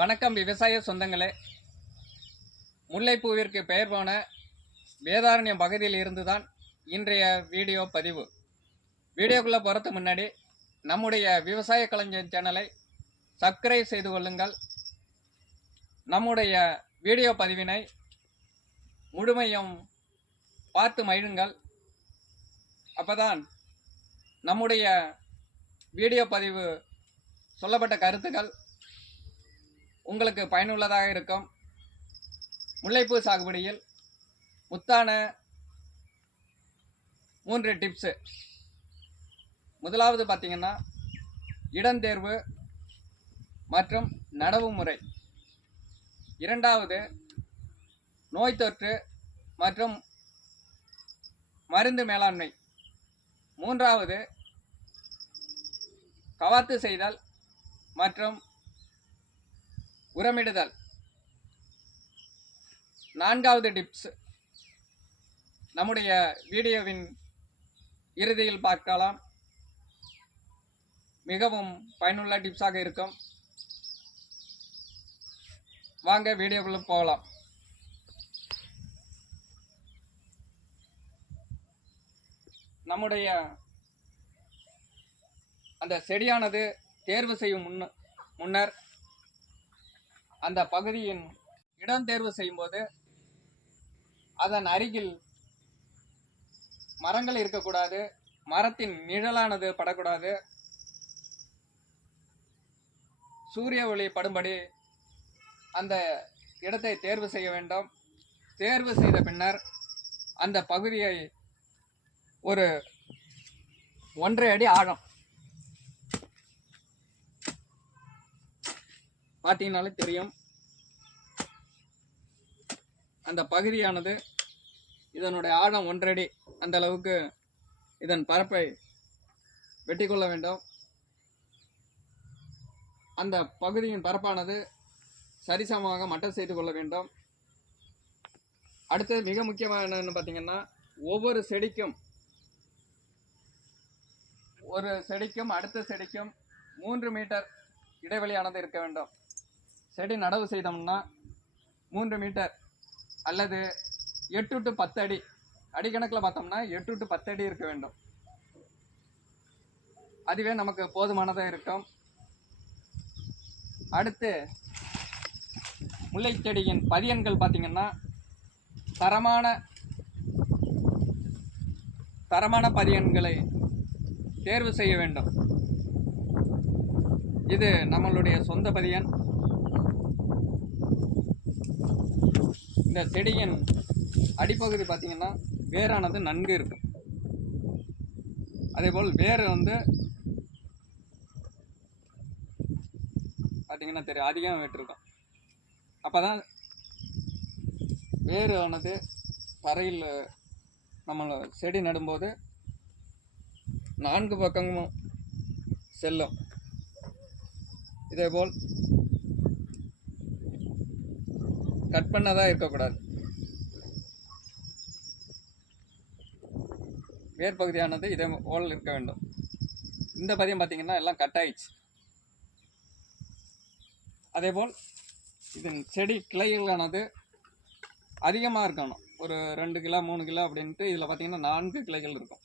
வணக்கம் விவசாய சொந்தங்களே. முல்லைப்பூவிற்கு பெயர் போன வேதாரண்யம் பகுதியில் இருந்துதான் இன்றைய வீடியோ பதிவு. வீடியோக்குள்ளே போகிறதுக்கு முன்னாடி நம்முடைய விவசாய கலைஞர் சேனலை சப்ஸ்கிரைப் செய்து கொள்ளுங்கள். நம்முடைய வீடியோ பதிவினை முழுமையும் பார்த்து மகிழுங்கள். அப்போதான் நம்முடைய வீடியோ பதிவு சொல்லப்பட்ட கருத்துக்கள் உங்களுக்கு பயனுள்ளதாக இருக்கும். முல்லைப்பூ சாகுபடியில் முத்தான 3 டிப்ஸு. முதலாவது பார்த்தீங்கன்னா இடந்தேர்வு மற்றும் நடவு முறை. இரண்டாவது நோய் தொற்று மற்றும் மருந்து மேலாண்மை. மூன்றாவது கவாத்து செய்தல் மற்றும் உரமிடுதல். நான்காவது டிப்ஸ் நம்முடைய வீடியோவின் இறுதியில் பார்க்கலாம். மிகவும் பயனுள்ள டிப்ஸாக இருக்கும். வாங்க வீடியோக்குள்ள போகலாம். நம்முடைய அந்த செடியானது தேர்வு செய்யும் முன்னர் அந்த பகுதியின் இடம் தேர்வு செய்யும்போது அதன் அருகில் மரங்கள் இருக்கக்கூடாது, மரத்தின் நிழலானது படக்கூடாது, சூரிய ஒளி படும்படி அந்த இடத்தை தேர்வு செய்ய வேண்டும். தேர்வு செய்த பின்னர் அந்த பகுதியை ஒரு 1.5 அடி ஆழம் பார்த்தீங்கன்னாலே தெரியும். அந்த பகுதியானது இதனுடைய ஆழம் 1.5 அடி, அந்த அளவுக்கு இதன் பரப்பை வெட்டி கொள்ள வேண்டும். அந்த பகுதியின் பரப்பானது சரிசமமாக மட்டம் செய்து கொள்ள வேண்டும். அடுத்தது மிக முக்கியமான என்னன்னு பார்த்தீங்கன்னா, ஒவ்வொரு செடிக்கும் ஒரு செடிக்கும் அடுத்த செடிக்கும் 3 மீட்டர் இடைவெளியானது இருக்க வேண்டும். செடி நடவு செய்தோம்னா 3 மீட்டர் அல்லது 8 to 10 அடி, அடிக்கணக்கில் பார்த்தோம்னா 8 to 10 அடி இருக்க வேண்டும். அதுவே நமக்கு போதுமானதாக இருக்கும். அடுத்து முல்லை செடியின் பதியன்கள் பார்த்தீங்கன்னா தரமான பதியன்களை தேர்வு செய்ய வேண்டும். இது நம்மளுடைய சொந்த பதியன். இந்த செடியின் அடிப்பகுதி பார்த்தீங்கன்னா வேரானது நன்கு இருக்கும். அதேபோல் வேர் பார்த்தீங்கன்னா தெரியும், அதிகம் விட்டுருக்கும். அப்போ தான் வேரானது தரையில் நம்ம செடி நடும்போது 4 பக்கமும் செல்லும். இதேபோல் கட் பண்ணதாக இருக்கக்கூடாது. வேர் பகுதியானது இதே போல் இருக்க வேண்டும். இந்த பதியம் பார்த்தீங்கன்னா எல்லாம் கட் ஆயிடுச்சு. அதேபோல் இதன் செடி கிளைகளானது அதிகமாக இருக்கணும். ஒரு 2 கிலோ 3 கிலோ அப்படின்ட்டு இதில் பார்த்தீங்கன்னா 4 கிளைகள் இருக்கும்.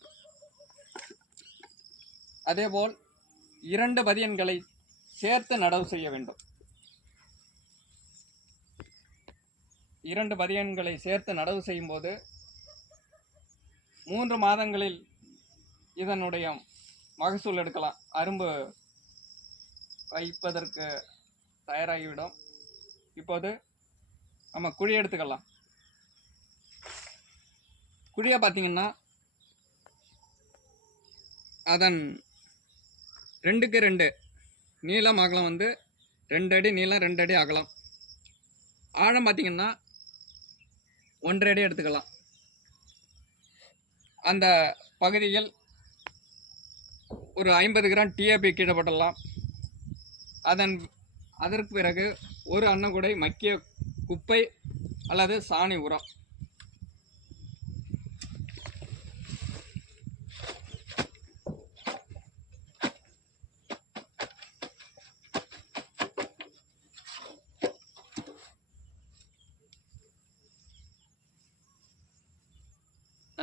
அதேபோல் 2 பதியன்களை சேர்த்து நடவு செய்ய வேண்டும். 2 பதியன்களை சேர்த்து நடவு செய்யும் போது 3 மாதங்களில் இதனுடைய மகசூல் எடுக்கலாம். அரும்பு வைப்பதற்கு தயாராகிவிடும். இப்போது நம்ம குழி எடுத்துக்கலாம். குழியை பார்த்தீங்கன்னா அதன் 2க்கு 2 நீளம் அகலம் 2 அடி நீளம் 2 அடி அகலம். ஆழம் பார்த்தீங்கன்னா 1.5 அடி எடுத்துக்கலாம். அந்த பகுதியில் ஒரு 50 கிராம் டிஏபி கீழே போட்டுடலாம். அதற்கு பிறகு ஒரு அன்னக்கூடை மக்கிய குப்பை அல்லது சாணி உரம்.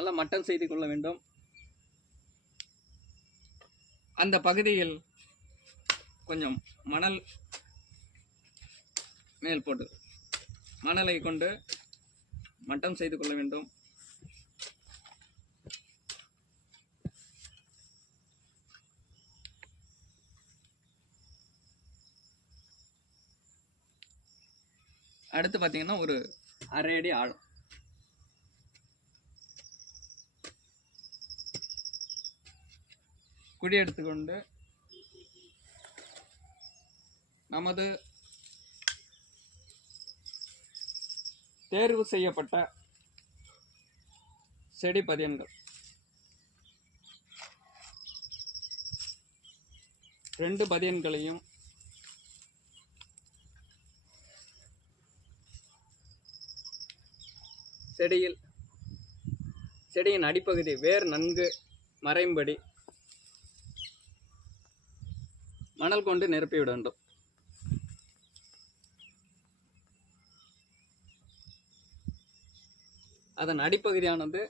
நல்லா மட்டம் செய்து கொள்ள வேண்டும். அந்த பகுதியில் கொஞ்சம் மணல் மேல் போட்டு மணலை கொண்டு மட்டம் செய்து கொள்ள வேண்டும். அடுத்து பார்த்தீங்கன்னா ஒரு 1/2 அடி ஆழம். குழி எடுத்துக்கொண்டு நமது தேர்வு செய்யப்பட்ட செடி பதியன்கள் 2 பதியன்களையும் செடியின் அடிப்பகுதி வேர் நன்கு மறையும்படி மணல் கொண்டு நிரப்பிவிட வேண்டும். அதன் அடிப்பகுதியானது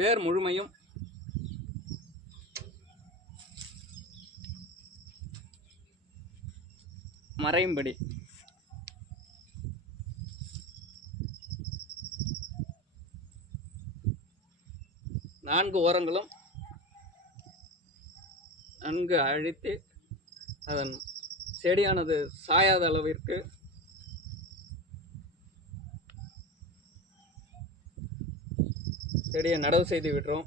வேர் முழுமையும் மறையும்படி நான்கு ஓரங்களும் நன்கு அழுத்தி அதன் செடியானது சாயாத அளவிற்கு செடியை நடவு செய்து விடுறோம்.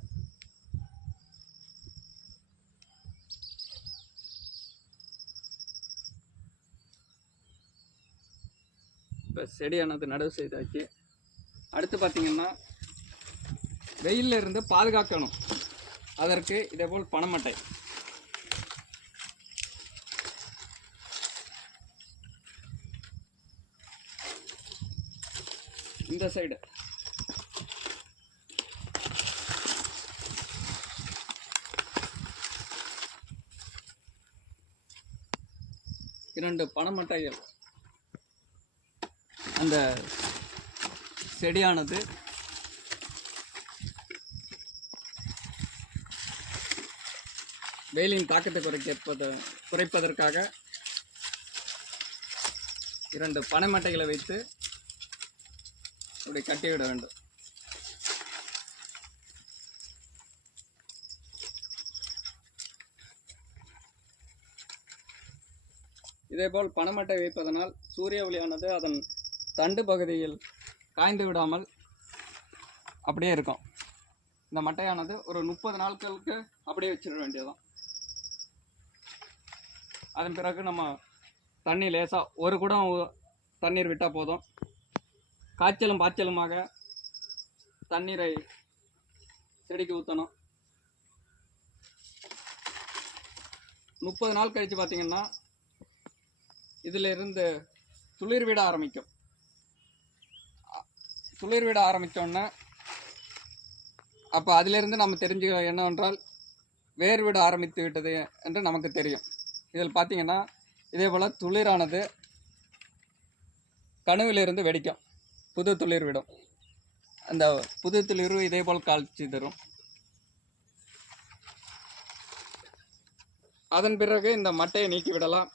இப்போ செடியானது நடவு செய்தாச்சு. அடுத்து பார்த்தீங்கன்னா வெயிலில் இருந்து பாதுகாக்கணும். அதற்கு இதேபோல் பனைமட்டை இந்த சைடு இரண்டு பனைமட்டைகள் அந்த செடியானது வெயிலின் தாக்கத்தை குறைப்பதற்காக 2 பனைமட்டைகளை வைத்து இப்படி கட்டிவிட வேண்டும். இதேபோல் பனைமட்டை வைப்பதனால் சூரிய ஒளியானது அதன் தண்டு பகுதியில் காய்ந்து விடாமல் அப்படியே இருக்கும். இந்த மட்டையானது ஒரு 30 நாட்களுக்கு அப்படியே வச்சிட வேண்டியதுதான். அதன் பிறகு நம்ம தண்ணி லேசாக ஒரு குடம் தண்ணீர் விட்டால் போதும். காய்ச்சலும் பாய்ச்சலுமாக தண்ணீரை செடிக்கு ஊற்றணும். 30 நாள் கழித்து பார்த்தீங்கன்னா இதில் இருந்து துளிர் விட ஆரம்பிக்கும். துளிர் விட ஆரம்பித்தோன்னே அப்போ அதிலிருந்து நம்ம தெரிஞ்சுக்க என்னவென்றால் வேர் விட ஆரம்பித்து விட்டது என்று நமக்கு தெரியும். இதில் பார்த்தீங்கன்னா இதே போல் துளிரானது கணுவிலிருந்து வெடிக்கும், புது துளிர் விடும். அந்த புது துளிர் இதே போல் காட்சி தரும். அதன் பிறகு இந்த மட்டையை நீக்கி விடலாம்.